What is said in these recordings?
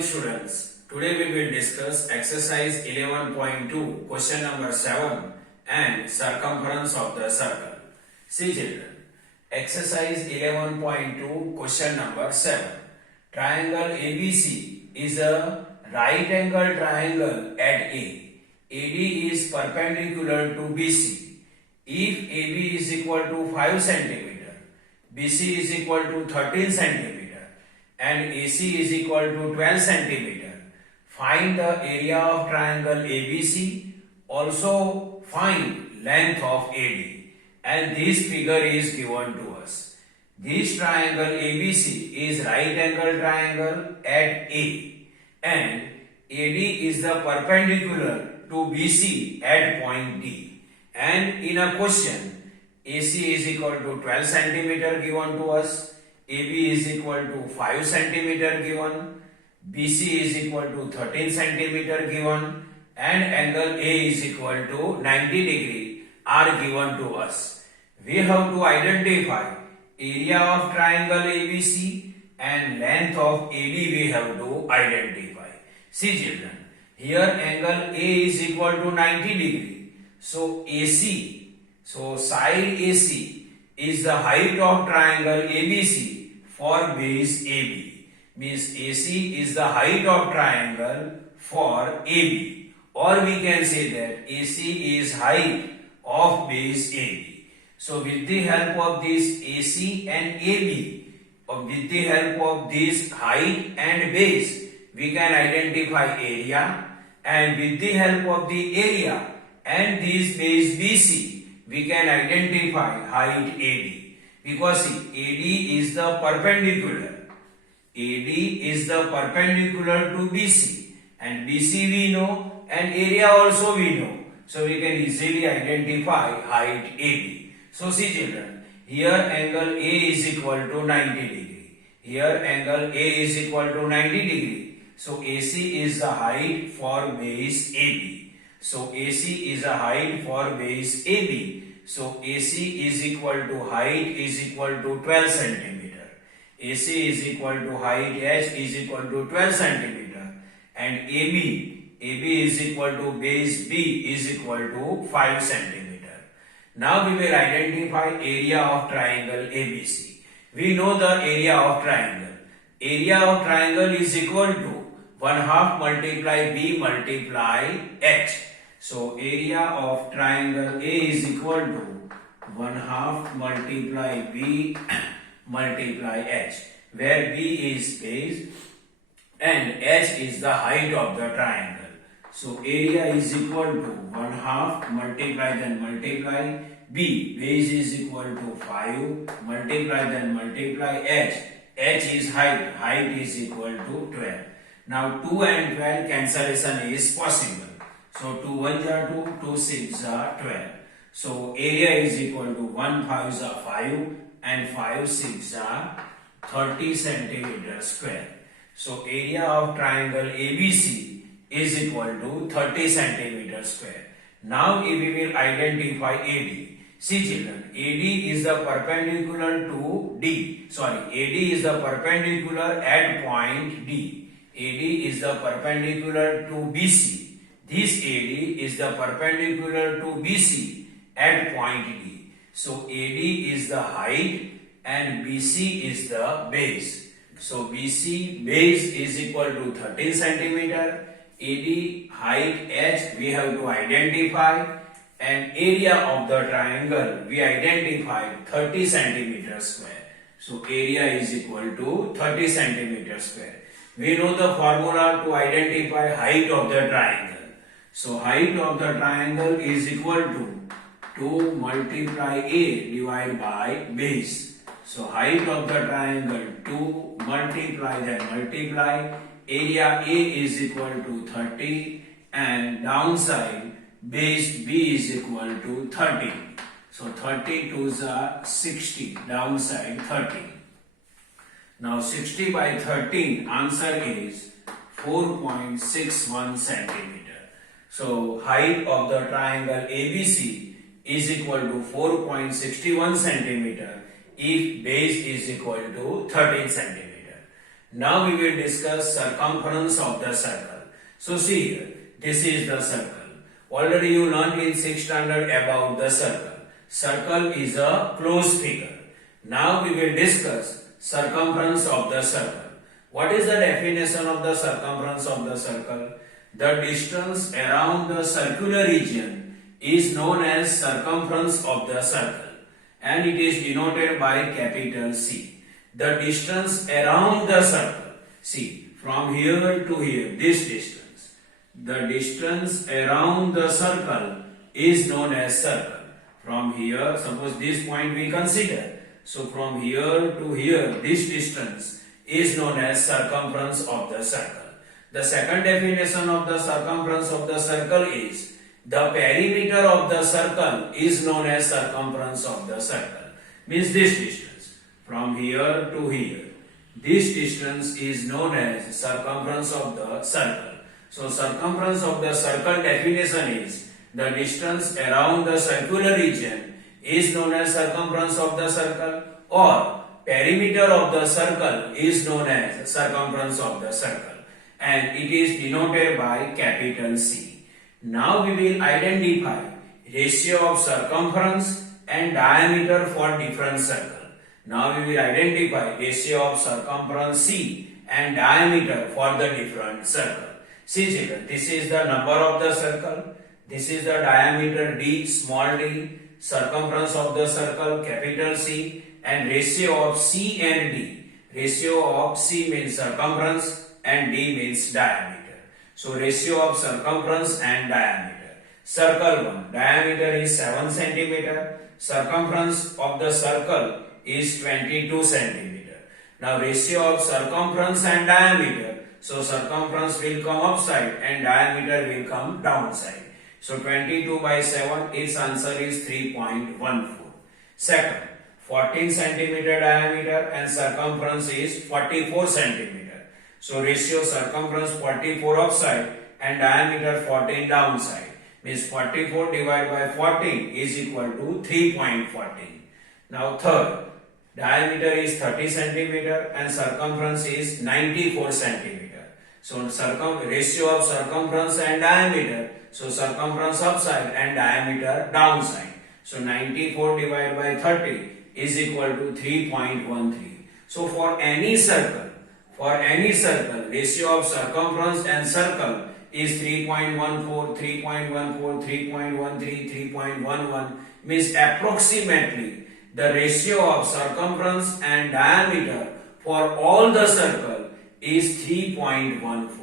morning students. Today we will discuss exercise 11.2 question number 7 and circumference of the circle. See children, exercise 11.2 question number 7. Triangle ABC is a right angle triangle at A. AD is perpendicular to BC. If AB is equal to 5 cm, BC is equal to 13 cm and AC is equal to 12 cm. Find the area of triangle ABC. Also find length of AD. And this figure is given to us. This triangle ABC is right angle triangle at A and AD is the perpendicular to BC at point D. And in a question, AC is equal to 12 cm given to us. AB is equal to 5 cm given, BC is equal to 13 cm given, and angle A is equal to 90 degree are given to us. We have to identify area of triangle ABC and length of AD we have to identify. See children, here angle A is equal to 90 degree. So side AC is the height of triangle ABC for base AB, means AC is the height of triangle for AB, or we can say that AC is height of base AB. So with the help of this AC and AB, or with the help of this height and base, we can identify area, and with the help of the area and this base BC, we can identify height AD. Because see, AD is the perpendicular. AD is the perpendicular to BC, and BC we know and area also we know. So we can easily identify height AB. So see children, here angle A is equal to 90 degree. Here angle A is equal to 90 degree. So AC is the height for base AB. So AC is a height for base AB. So AC is equal to height is equal to 12 cm. AC is equal to height H is equal to 12 cm. And AB is equal to base B is equal to 5 cm. Now we will identify area of triangle ABC. We know the area of triangle. Area of triangle is equal to 1/2 multiply B multiply H. So area of triangle A is equal to 1/2 multiply B multiply H, where B is base and H is the height of the triangle. So area is equal to 1/2 multiply B, base is equal to 5 multiply H. H is height is equal to 12. Now 2 and 12 cancellation is possible. So 2 1s are 2, 2 6s are 12. So area is equal to 1 5s are 5 and 5 6s are 30 centimeter square. So area of triangle ABC is equal to 30 centimeter square. Now if we will identify AD. See children, AD is the perpendicular to D. AD is the perpendicular at point D. AD is the perpendicular to BC. This AD is the perpendicular to BC at point D. So AD is the height and BC is the base. So BC base is equal to 13 centimeter. AD height H we have to identify, and area of the triangle we identified 30 centimeter square. So area is equal to 30 centimeter square. We know the formula to identify height of the triangle. So height of the triangle is equal to 2 multiply A divided by base. So height of the triangle 2 multiply area A is equal to 30 and downside base B is equal to 30. So 30 2s are 60, downside 30. Now 60 by 13 answer is 4.61 centimeter. So height of the triangle ABC is equal to 4.61 centimeter if base is equal to 13 centimeter. Now we will discuss circumference of the circle. So see here, this is the circle. Already you learned in 6th standard about the circle. Circle is a closed figure. Now we will discuss circumference of the circle. What is the definition of the circumference of the circle? The distance around the circular region is known as circumference of the circle, and it is denoted by capital C. The distance around the circle, see, from here to here, this distance, the distance around the circle is known as circle. From here, suppose this point we consider, so from here to here, this distance is known as circumference of the circle. The second definition of the circumference of the circle is the perimeter of the circle is known as circumference of the circle. Means this distance from here to here. This distance is known as circumference of the circle. So circumference of the circle definition is the distance around the circular region is known as circumference of the circle, or perimeter of the circle is known as circumference of the circle, and it is denoted by capital C. Now we will identify ratio of circumference and diameter for different circle. Now we will identify ratio of circumference C and diameter for the different circle. See children, this is the number of the circle, this is the diameter d, small d, circumference of the circle, capital C, and ratio of C and D. Ratio of C means circumference and D means diameter. So ratio of circumference and diameter. Circle 1, diameter is 7 cm, circumference of the circle is 22 cm. Now ratio of circumference and diameter, so circumference will come upside and diameter will come downside. So 22 by 7, its answer is 3.14. Second, 14 cm diameter and circumference is 44 cm. So ratio circumference 44 upside and diameter 14 downside. Means 44 divided by 14 is equal to 3.14. Now third, diameter is 30 cm and circumference is 94 cm. So ratio of circumference and diameter, so circumference upside and diameter downside. So 94 divided by 30 is equal to 3.13. So for any circle, ratio of circumference and circle is 3.14, 3.14, 3.13, 3.11, means approximately the ratio of circumference and diameter for all the circle is 3.14.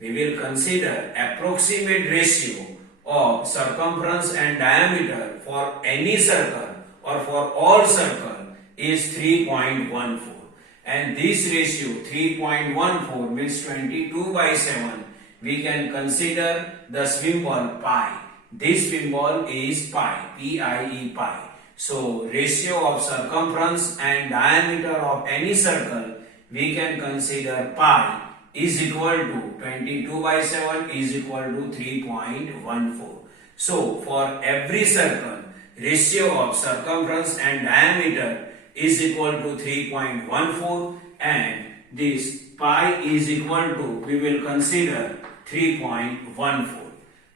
We will consider approximate ratio of circumference and diameter for any circle or for all circle is 3.14, and this ratio 3.14 means 22 by 7. We can consider the symbol pi. This symbol is pi, P-I-E, pi. So ratio of circumference and diameter of any circle we can consider pi is equal to 22 by 7 is equal to 3.14. So for every circle, ratio of circumference and diameter is equal to 3.14, and this pi is equal to, we will consider 3.14.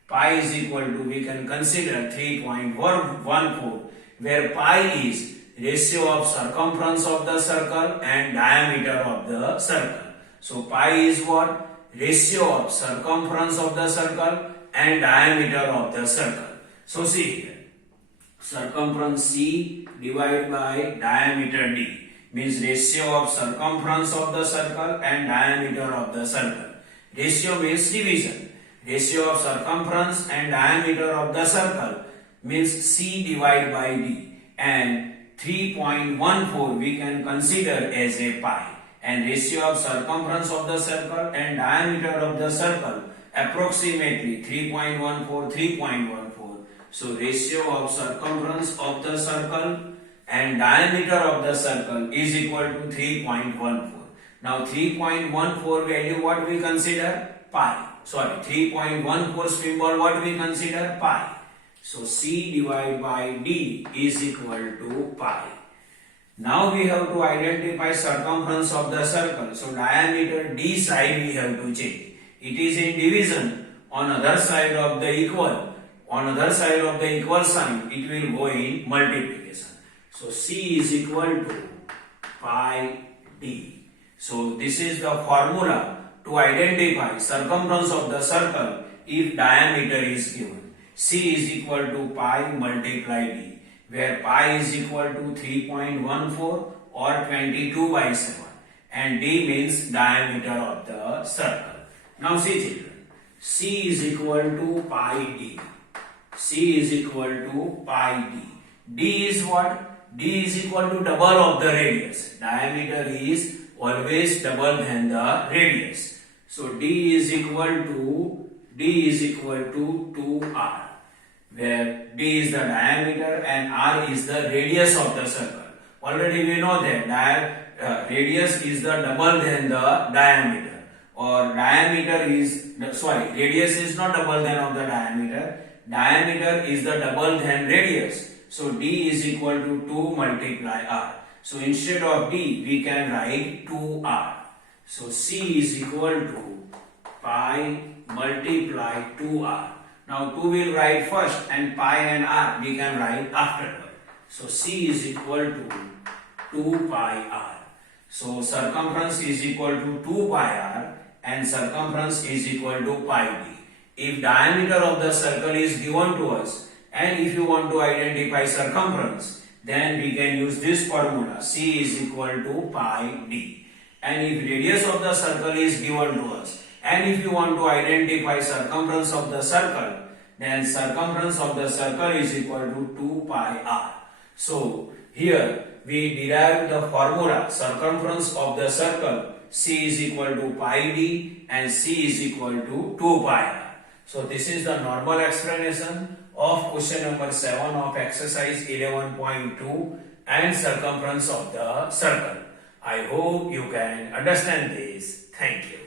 Pi is equal to, we can consider 3.14, where pi is ratio of circumference of the circle and diameter of the circle. So pi is what? Ratio of circumference of the circle and diameter of the circle. So see here, circumference C divided by diameter D means ratio of circumference of the circle and diameter of the circle. Ratio means division. Ratio of circumference and diameter of the circle means C divided by D, and 3.14 we can consider as a pi, and ratio of circumference of the circle and diameter of the circle approximately 3.14, 3.14. So ratio of circumference of the circle and diameter of the circle is equal to 3.14. Now 3.14 value what we consider? Pi. 3.14 symbol what we consider? Pi. So C divided by D is equal to pi. Now we have to identify circumference of the circle. So diameter d side we have to change. It is in division on other side of the equal. On other side of the equal sign, it will go in multiplication. So C is equal to pi d. So this is the formula to identify circumference of the circle if diameter is given. C is equal to pi multiply d, where pi is equal to 3.14 or 22/7 and d means diameter of the circle. Now see children, C is equal to pi d. C is equal to pi d. D is what? D is equal to double of the radius. Diameter is always double than the radius. So D is equal to 2r, where D is the diameter and R is the radius of the circle. Already we know that radius is the double than the diameter, or radius is not double than of the diameter. Diameter is the double than radius. So D is equal to 2 multiply R. So instead of D, we can write 2R. So C is equal to pi multiply 2R. Now 2 will write first and pi and R we can write afterward. So C is equal to 2 pi R. So circumference is equal to 2 pi R and circumference is equal to pi D. If diameter of the circle is given to us and if you want to identify circumference, then we can use this formula. C is equal to pi D. And if radius of the circle is given to us and if you want to identify circumference of the circle, then circumference of the circle is equal to 2 pi R. So here we derive the formula circumference of the circle. C is equal to pi D and C is equal to 2 pi R. So this is the normal explanation of question number 7 of exercise 11.2 and circumference of the circle. I hope you can understand this. Thank you.